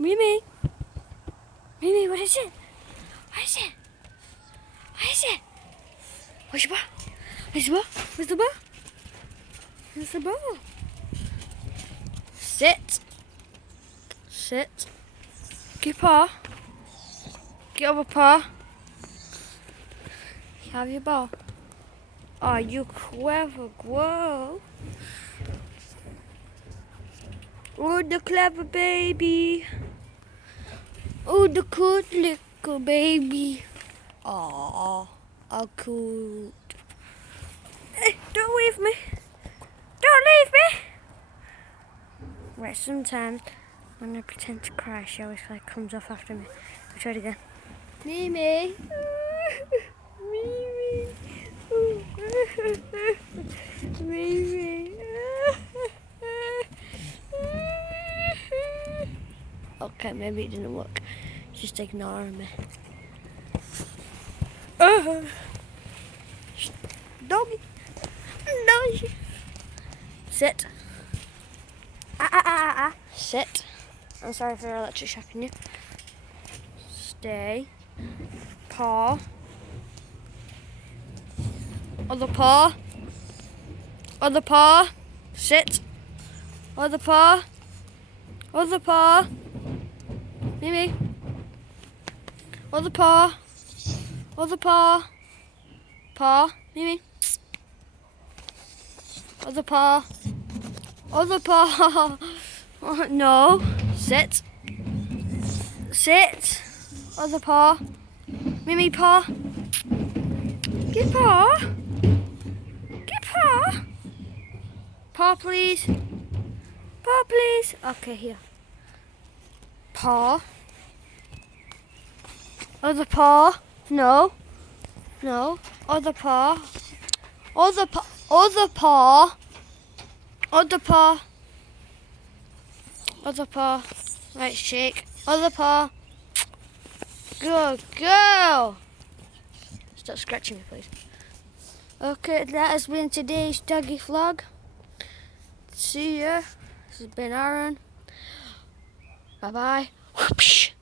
Mimi. Mimi, what is it? What is it? What is it? Where's your ball? Where's the ball? Where's the ball? Where's the ball? Sit. Sit. Get paw. Get over paw. Have your ball. Oh, you clever girl. Oh, the clever baby. Oh, the cute little baby. Oh, how cute. Hey, don't leave me. Don't leave me. Right, sometimes when I pretend to cry, she always like comes off after me. I'll try it again. Mimi. Mimi. Mimi. Okay, maybe it didn't work. Just ignoring me. Doggy. Doggy. Sit. Sit. I'm sorry for electric shocking you. Stay. Paw. Other paw. Other paw. Sit. Other paw. Other paw. Mimi. Other paw. Other paw. Paw. Mimi. Other paw. Other paw. Oh, no. Sit. Sit. Other paw. Mimi paw. Get paw. Get paw. Paw, please. Paw, please. Okay, here. Paw. Other paw. No. No. Other paw. Other paw. Other paw. Other paw. Other paw. Right, shake. Other paw. Good girl. Stop scratching me, please. Okay, that has been today's doggy vlog. See ya. This has been Aaron. Bye bye. Whoopsh.